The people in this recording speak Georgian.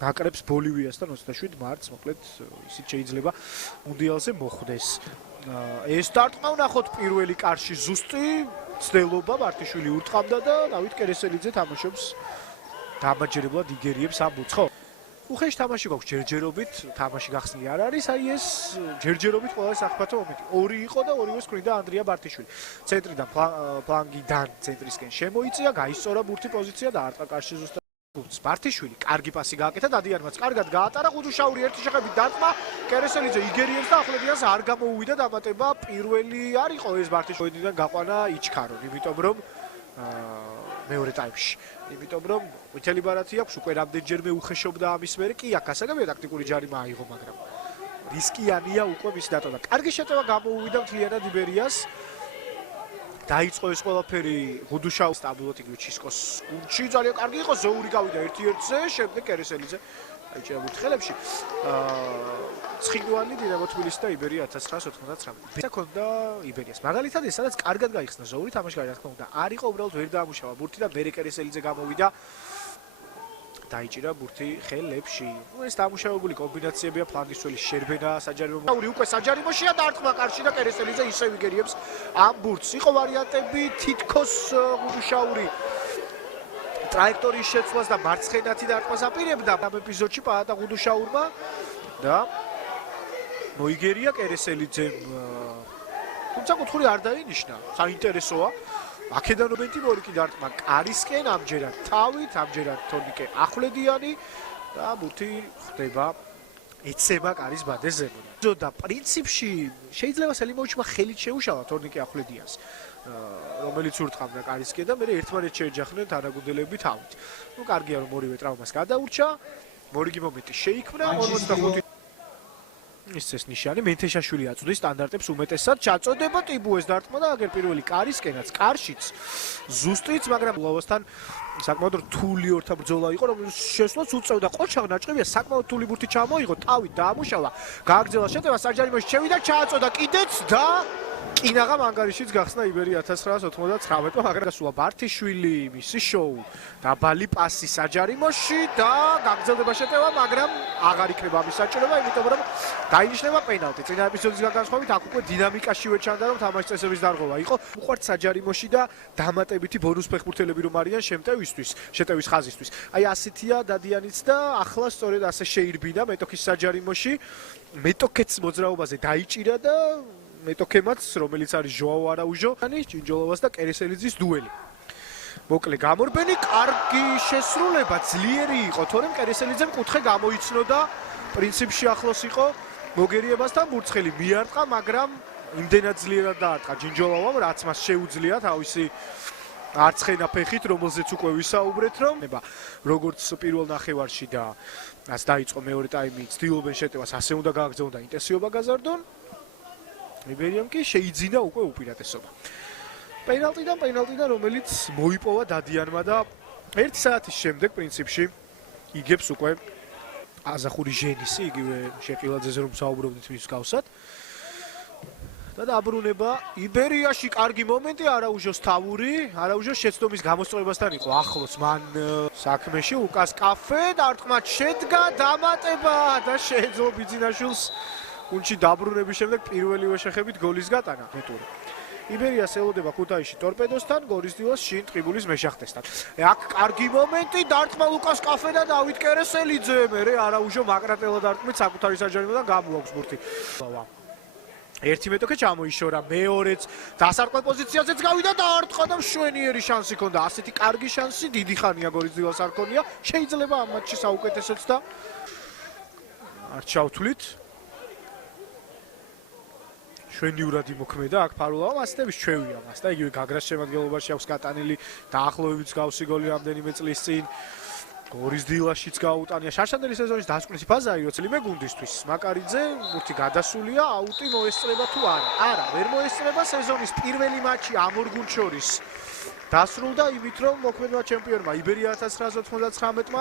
აკრებს ბოლივიასთან 27 მარტს, მოკლედ ისიც შეიძლება მუნდიალზე მოხვდეს. ეს დარტყმა ვნახოთ პირველი კარში ზუსტი ცდელობა მარტიშვილი ურტყამდა და დავით კერესელიძე თამაშობს დამაჯერებლად იგერიებს ამ ბუთს, ხო? უხეში თამაში გვაქვს ჯერჯერობით, თამაში გახსნილი არ არის, აი ეს ჯერჯერობით ყველა საფრთხო მომენტი. ორი იყო და ორივეს ხრიდა ანდრია ბარტიშვილი. ცენტრიდან ფლანგიდან ცენტრისკენ შემოიწია, გაისწორა ბურთი პოზიცია და არტყა კარში ზუსტად ბარტიშვილი კარგი პასი გააკეთა დადიანმაც კარგად გაატარა ყუდუშაური ერთი შეხედვით დარტყმა კერესელიძე იგერიებს და ახლებიას არ გამოუვიდა დამატება პირველი არ იყო ეს ბარტიშვილიდან გაყვანა იჩქარონ იმიტომ რომ მეორე ტაიმში იმიტომ რომ ვითელი ბარათი აქვს უკვე რამდენჯერმე უხეშობდა ამის მერე კი აქ ასაგებია ტაქტიკური ჯარიმა აიღო მაგრამ რისკიანია უკვე მის დატოვა კარგი შეტევა გამოუვიდა მთლიანად იბერიას დაიწყო ეს ყველაფერი გუდუშაუს სტაბილურად იგივე ჩისკოს გუნდში ძალიან კარგი იყო ზოური გავიდა 1-1-ზე შემდეგ კერესელიძე აიჭირა ბურთხელებში ცხინვალი დინამო თბილისი და იბერია 1999 ჰქონდა იბერიას მაგალითად ეს სადაც კარგად გაიხსნა ზოური თამაში რა თქმა უნდა არ იყო უბრალოდ ვერ დაამუშავა ბურთი და მერე კერესელიძე გამოვიდა დაიჭირა ბურთი ხელებში. ეს დამუშავებული კომბინაციებია ფლანგისველი შერბენა საჯარიმო. უკვე საჯარიმოშია დარტყმა კარში და კერესელიძე ისევ იგერიებს ამ ბურთს. იყო ვარიანტები თითქოს გუდუშაური ტრაექტორიის შეცვლას და მარცხენათი დარტყმას აპირებდა ამ ეპიზოდში პაატა გუდუშაურმა და მოიგერია კერესელიძემ. თუმცა კუთხური არ დაინიშნა. საინტერესოა. აქედან მომენტი მორიკი დარტყმა კარისკენ ამჯერად თავით, ამჯერად თორნიკე ახვლედიანი და ბურთი ხდება ეცემა კარის ბადეს ზემოდან. და პრინციპში შეიძლება სელიმოვიჩმა ხელით შეუშალა თორნიკე ახვლედიანს, რომელიც ურტყამდა კარისკენ და მერე ერთმანეთს შეეჯახნენ თანაგუნდელები თავით. ნუ კარგია რომ ორივე ტრავმას გადაურჩა, მორიგი მომენტი შეიქმნა 45 ის ეს ნიშანი მენთეშაშვილი აწვდის სტანდარტებს უმეტესად ჩაწოდება ტიბუეს დარტყმა და აგერ პირველი კარისკენაც კარშიც ზუსტიც მაგრამ ლავასთან საკმაოდ რთული ორთა ბრძოლა იყო რომელიც შესვლაც უწევდა ყოჩაღ ნაჭყებია საკმაოდ რთული ბურთი ჩამოიღო თავით დაამუშავა გააგრძელა შეტევა საჯარიმოში შევიდა ჩააწოდა კიდეც და კინაღა მანგარიშიც გახსნა იბერია 1999 მაგრამ გასულა ბარტიშვილი მისი შოუ დაბალი პასი საჯარიმოში და გაგრძელდება შეტევა მაგრამ აღარ იქნება ამის საჭიროება იმიტომ რომ დაინიშნება პენალტი წინა ეპიზოდისგან განსხვავებით აქ უკვე დინამიკაშივე ჩანდა რომ თამაშის წესების დარღვევა იყო უყვართ საჯარიმოში და დამატებითი ბონუს ფეხბურთელები რომ არიან შეტევის ხაზისთვის აი ასეთია დადიანიც და ახლა სწორედ ასე შეირბინა მეტოქის საჯარიმოში მეტოქეც მოძრაობაზე დაიჭირა და მეტოქემაც რომელიც არის ჟოაო არაუჟო ჭინჯოლოვას და კერესელიძის დუელი მოკლე გამორბენი კარგი შესრულება ძლიერი იყო თორემ კერესელიძემ კუთხე გამოიცნო და პრინციპში ახლოს იყო მოგერიებასთან ბურთხელი მიარტყა მაგრამ იმდენად ძლიერად დაარტყა ჭინჯოლოვამ რაც მას შეუძლია თავისი არცხენა ფეხით რომელზეც უკვე ვისაუბრეთ რომ როგორც პირველ ნახევარში და რაც დაიწყო მეორე ტაიმი ცდილობენ შეტევას ასე უნდა გააგრძელონ და ინტენსივობა გაზარდონ იბერიამ კი შეიძინა უკვე უპირატესობა. პენალტიდან რომელიც მოიპოვა დადიანმა და 1 საათის შემდეგ პრინციპში იგებს უკვე აზახური ჟენისი, იგივე შეყილაძეზე რომ საუბრობდით მის გავსად. და დაბრუნება იბერიაში კარგი მომენტი არაუჟოს თავური, არაუჟოს შეცდომის გამოსწორებასთან იყო ახლოს მან საქმეში უკას კაფე დარტყმა შედგა დამატება და შეეძლო ბიძინაშვილს გუნდში დაბრუნების შემდეგ პირველივე შეხებით გოლის გატანა მეტური. იბერიას ელოდება ქუთაისში ტორპედოსთან, გორის დილას შინ ტყიბულის მეშახტესთან. აქ კარგი მომენტი დარტყმა ლუკას კაფე და დავით კერესელიძე, მერე არაუჟო მაკრატელა დარტყმით საკუთარი საჯარიმოდან გამოაქვს ბურთი. ერთი მეტოქე ჩამოიშორა, მეორეც დასარტყმელ პოზიციაზეც გავიდა და არტყა და მშვენიერი შანსი ჰქონდა. ასეთი კარგი შანსი დიდი ხანია გორის დილას არ ქონია. შეიძლება ამ მატჩში საუკეთესოც და არ ჩავთვლით. შვენიურად იმოქმედა აქ ფარულავამ ასეთების ჩვევია მას და იგივე გაგრას შემადგენლობაში აქვს გატანილი დაახლოებით გავსი გოლი რამდენიმე წლის წინ გორის დილაშიც გაუტანია შარშანდელი სეზონის დასკვნითი ფაზა იოცლიმე გუნდისთვის მაკარიძე ბურთი გადასულია აუტი მოესწრება თუ არა ვერ მოესწრება სეზონის პირველი მატჩი ამ ორ გუნდს შორის დასრულდა იმით რომ მოქმედმა ჩემპიონმა იბერია 1999-მა